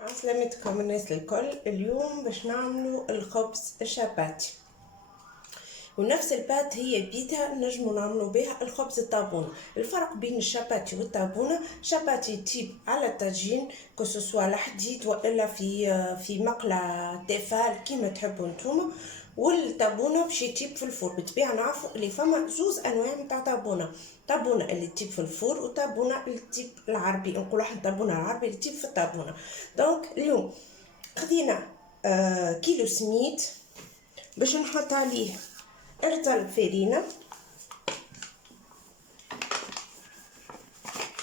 عسلامتكم الناس الكل. اليوم باش نعملوا الخبز الشاباتي، ونفس البات هي بيتها نجمو نعملوا بها الخبز الطابونة. الفرق بين الشاباتي والطابونة، شاباتي تيب على الطاجين كسوسوا على حديد والا في مقلة تيفال كيما تحبوا نتوما، والطابونه باش يتيب في الفور. بالطبيعه نعرفوا اللي فما زوز انواع نتاع طابونه، طابونه اللي تيب في الفور وطابونه اللي تيب العربي، نقولوا احنا طابونه العربي اللي تيب في الطابونه. دونك اليوم خدينا كيلو سميد باش نحط عليه ارتل فرينه،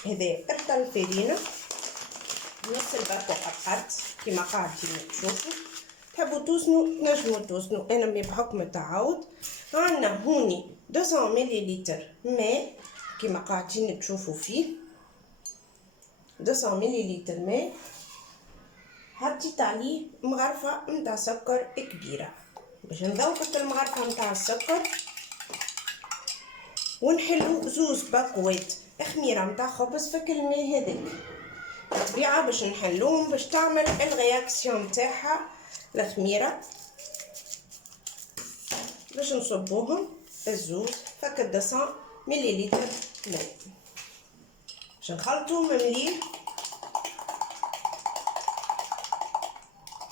هذا ارتل فرينه نص الباكو قطعت كيما قاعدين تشوفوا. تحبوا توزنوا نجموا توزنوا، انا مي بحكم التعود. عندنا هوني 200 مليلتر ماء كيما قاعدين تشوفوا فيه، 200 مليلتر ماء. حطيت عليه مغرفه نتاع سكر كبيره باش نذوق المغرفه نتاع السكر، ونحلو زوز باكوات خميره نتاع خبز في الماء هذاك. بالطبيعه باش نحلوهم باش تعمل الرياكسيون نتاعها الخميره، باش نصبوهم الزوز فك 200 مليلتر ماء باش نخلطوهم مليح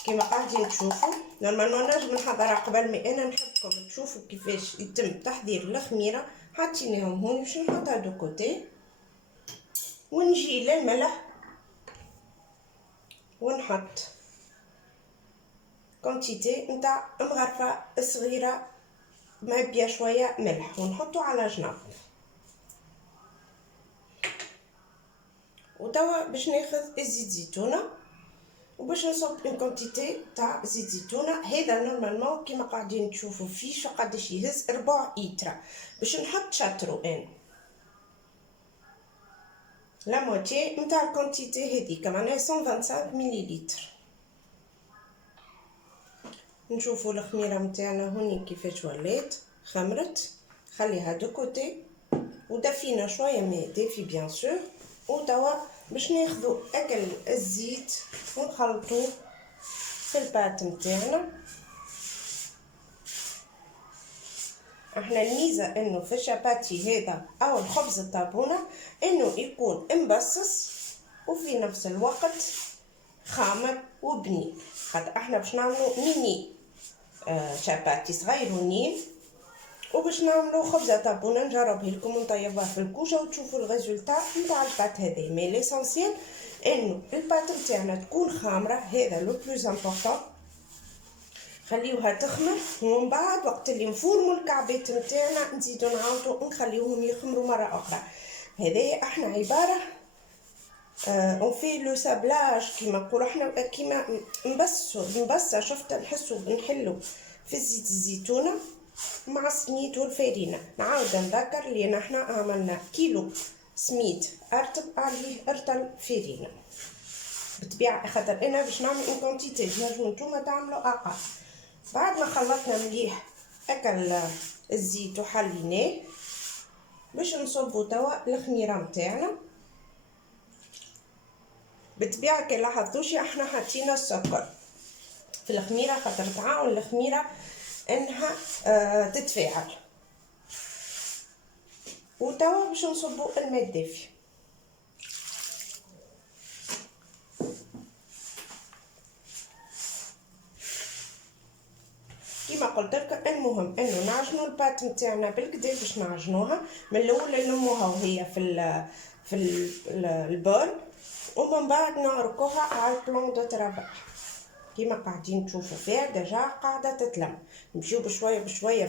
كيما قاعدين تشوفوا. نورمالمون نجم نحضرها قبل، ما انا نحبكم تشوفوا كيفاش يتم تحضير الخميره. حاطينهم هون باش نحطها دو كوتي، ونجي للملح ونحط كونتيتي نتاع مغرفه صغيره معبيه شويه ملح ونحطو على جنب. وتوا باش ناخذ الزيت زيتونه وباش نصب اون كونتيتي تاع زيت زيتونه. هذا نورمالمون كيما قاعدين تشوفوا فيه شو قداش يهز 4 لتر. باش نحط شاترو ان لا موتي نتاع الكونتيتي هذيك، معناها 125 مليلتر. نشوفوا الخميره نتاعنا هوني كيفاش ولات خمرت. خليها دو كوتي ودفينا شويه ماء دافي بيان سور. وتوا باش ناخذوا اكل الزيت ونخلطوه في البات نتاعنا. احنا الميزه انه في الشاباتي هذا او الخبز الطابونه انه يكون مبصص وفي نفس الوقت خامر وبنين، خاطر احنا باش نعملوا ميني شاباتي صغيرونين وباش نعملوا خبزه طابونه. نجربها لكم ونطيبوها في الكوشه وتشوفوا الريزولتا نتاع البات هذه. مي ليسونسيال انه البات نتاعنا تكون خامره، هذا لو بلوز امبورطون. خليوها تخمر ومن بعد وقت اللي نفورموا الكعبات نتاعنا نزيدو نعاودو نخليوهم يخمروا مره اخرى. هذا احنا عباره اون في لو سابلاج كيما نقولوا احنا، كيما نبصه شفت نحسوا نحلو في زيت الزيتونه مع السميد والفرينه. نعاود نذكر لان احنا عملنا كيلو سميد ارتب عليه ارتل فرينه. بالطبيعه خاطر انا باش نعمل اون كونتيتي نجمو نتوما تعملوا اقل. بعد ما خلطنا مليح اكل الزيت وحليناه باش نصبو توا الخميره نتاعنا. بالطبيعه كي لاحظتوش احنا حطينا السكر في الخميره خاطر تعاون الخميره انها تتفاعل. وتوا باش نصبو الماء الدافي. كيما قلت لكم المهم انه نعجنوا البات نتاعنا بالكدا باش نعجنوها من الاول نلموها وهي في البول، ومن بعد نعركوها على البلون دو ترافاي كيما قاعدين تشوفوا فيها ديجا قاعده تتلم. نمشيو بشويه بشويه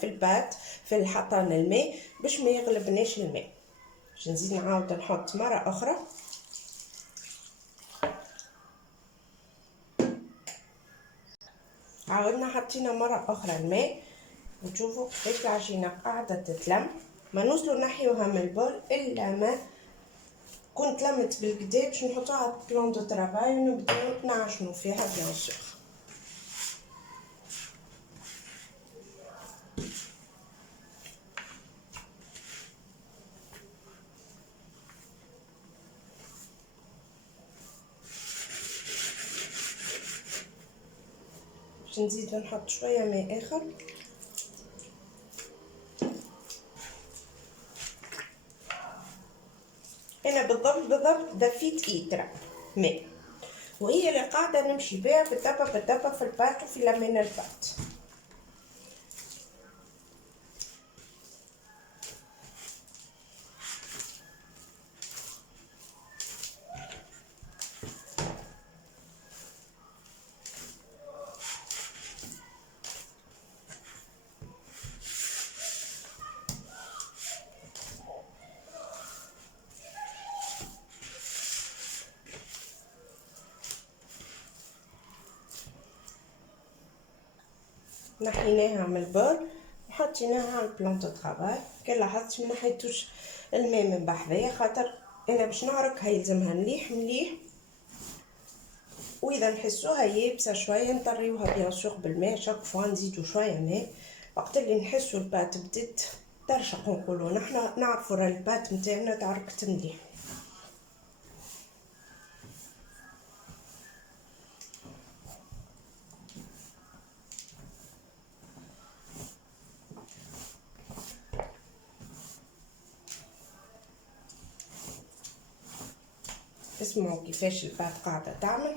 في البات في الحطان الماء باش ما يغلبناش الماء. باش نزيد نعاود نحط مره اخرى. عاودنا حطينا مره اخرى الماء وتشوفوا كيفاش العجينه قاعده تتلم. ما نوصلوا نحيوها من البول الا ما كنت لمت بالكدا باش نحطوها على البلون دو ترافاي ونبداو نعجنوا فيها بيان سور. باش نزيد نحط شويه ماء اخر. انا بالضبط دفيت ايترا ماء، وهي اللي قاعده نمشي بها بالدبه في البات وفي لامين البات. نحيناها من البول وحطيناها على البلان دو طرافاي. كي لاحظت ما نحيتوش الماء من بحذايا، خاطر انا باش نعرك هيلزمها مليح، واذا نحسوها يابسه شويه نطريوها بيان سور بالماء، شاك فوا نزيدو شويه ماء. وقت اللي نحسو البات بدات ترشق نقولو نحنا نعرفو راه البات نتاعنا تعركت مليح. اسمعوا كيفاش البات قاعده تعمل.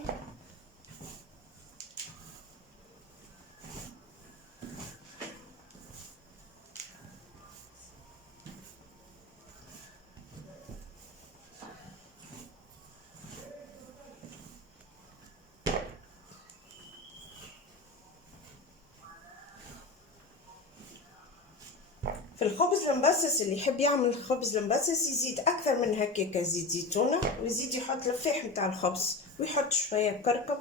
في الخبز المبسس اللي يحب يعمل خبز المبسس يزيد اكثر من هكاك زيت زيتونه، ويزيد يحط الفاح نتاع الخبز ويحط شويه كركم،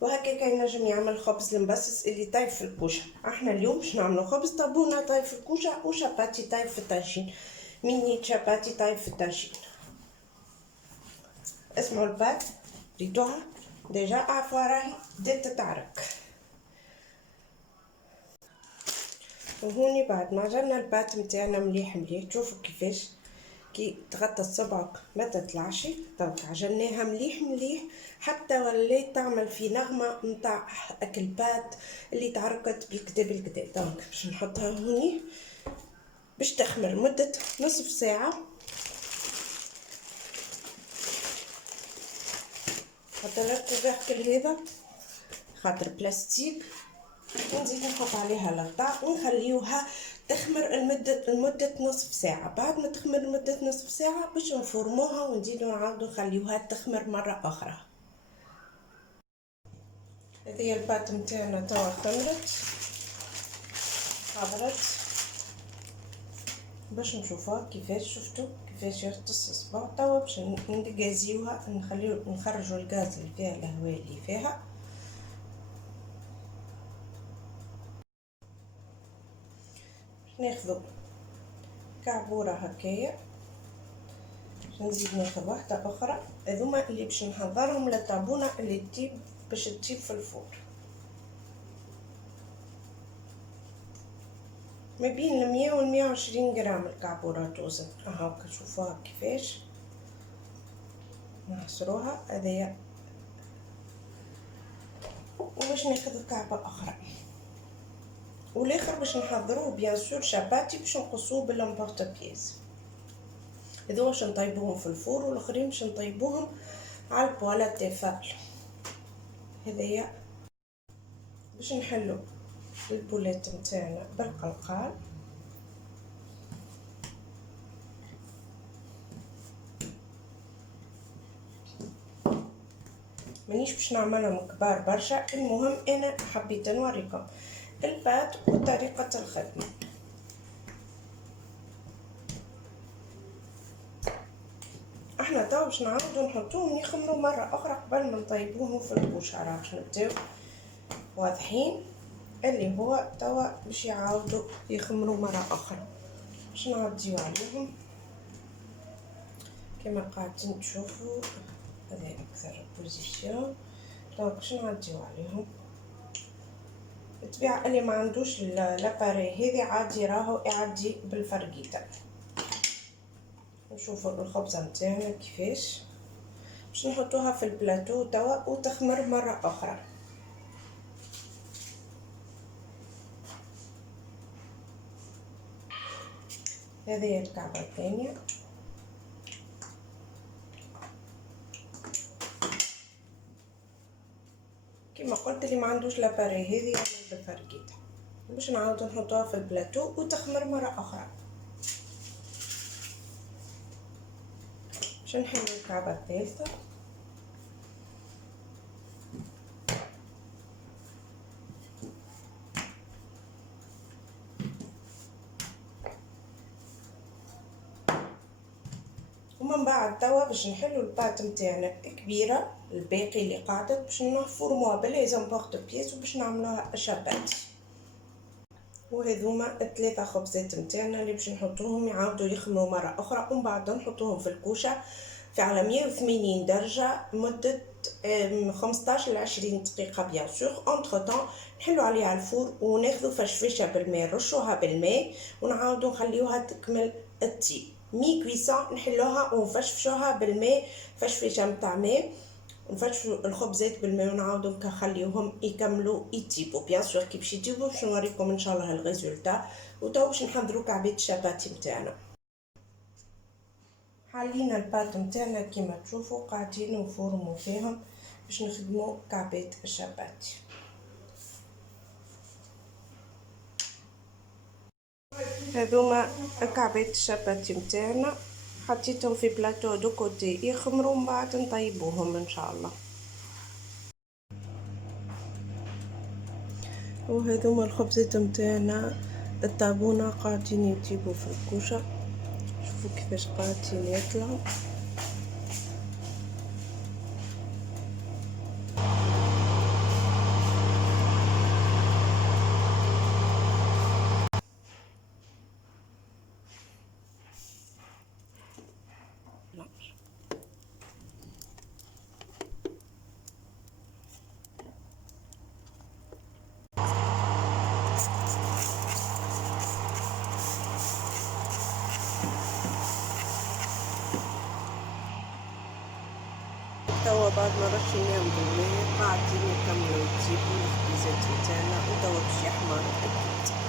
وهكاك ينجم يعمل خبز المبسس اللي طايب في الكوشه. احنا اليوم باش نعملو خبز طابونه طايب في الكوشه وشاباتي طايب في الطاجين، ميني شاباتي طايب في الطاجين. اسمعوا البات ريتوها ديجا عارفه راهي بدات تتعرك. وهوني بعد ما جرنا البات نتاعنا مليح تشوفوا كيفاش كي تغطى صبعك ما تطلعش. دونك عجناها مليح حتى ولات تعمل في نغمه نتاع اكل بات اللي تعركت بالكدا. دونك باش نحطها هوني باش تخمر مده نصف ساعه. حتى الكوفركل هذا خاطر بلاستيك، ونزيد نحط عليها الغطاء ونخليوها تخمر لمدة نصف ساعة. بعد ما تخمر لمدة نصف ساعة باش نفرموها ونزيدو نعاودو نخليوها تخمر مرة أخرى. هذه البات نتاعنا توا خمرت حضرت، باش نشوفوها كيفاش. شفتو كيفاش يرتص الصباع. توا باش نغازيوها، نخرجو الغاز اللي فيها الهواء اللي فيها. ناخذ كعبوره هكايا، نزيد ناخذ واحده اخرى. هذوما اللي باش نحضرهم للطابونه اللي باش تطيب في الفور. ما بين 100 و 120 غرام الكعبوره توزن. هاكا شوفوها كيفاش نحصروها. هذيا وباش ناخذ كعبه اخرى، والاخر باش نحضروه بيان سور شاباتي باش نقصوه بالامبورط بياس. هذو باش نطيبوهم في الفور، والاخرين باش نطيبوهم على البواله تيفال. هذيا باش نحلو البولات نتاعنا بالقلقال. مانيش باش نعملهم كبار برشا، المهم انا حبيت نوريكم البات وطريقه الخدمه. احنا توا باش نعاودو نحطوهم يخمروا مره اخرى قبل ما نطيبوهم في الكوشه. راه باش نبداو واضحين اللي هو توا باش يعاودوا يخمروا مره اخرى. باش نعديو عليهم كما قاعدين تشوفوا. هذه اكثر بوزيسيون. دونك باش نعديو عليهم. بالطبيعه اللي ما عندوش لاباري هذه عادي راهو يعدي بالفرقيطه. نشوفوا الخبزه نتاعنا كيفاش باش نحطوها في البلاطو توا وتخمر مره اخرى. هذه هي الكعبة الثانية. كما قلت اللي ما عندوش لاباري هذه يعمل بالفركيتة باش نعاودو نحطوها في البلاتو وتخمر مرة اخرى. باش نحلو الكعبة الثالثة. ومن بعد توا باش نحلو الباط نتاعنا كبيره الباقي اللي قعدت باش نفورموها بلي بورت بيس وباش نعملوها شاباتي. وهذوما الثلاثه خبزات نتاعنا اللي باش نحطوهم يعاودوا يخمروا مره اخرى ومن بعد نحطوهم في الكوشه في على 180 درجه مده 15 ل 20 دقيقه بيان سور. اونتر طون نحلو عليها الفور وناخذ فشفشه بالماء نرشوها بالماء ونعاودو نخليوها تكمل التي مي كويسون نحلوها ونفشفشوها بالماء فشفشه نتاع ماء نفشفوا الخبزات بالماء ونعاودو نخليوهم يكملوا يطيبوا بيان سور. كي باش يطيبوا باش نوريكم ان شاء الله الريزولتا. وتو باش نحضروا كعبات الشاباتي نتاعنا. حلينا الباط نتاعنا كيما تشوفوا قاعدين نفورمو فيهم باش نخدموا كعبات الشاباتي. هذوما كعبات الشاباتي نتاعنا حطيتهم في بلاطو دو كوتي يخمروا من بعد نطيبوهم ان شاء الله. وهذوما الخبزات نتاعنا الطابونه قاعدين يطيبوا في الكوشه. شوفوا كيفاش قاعدين يطلعوا. توا بعد ما رشيناهم بالماء قاعدين يكملوا يطيبوا الخبيزات نتاعنا وتوا باش يحمروا.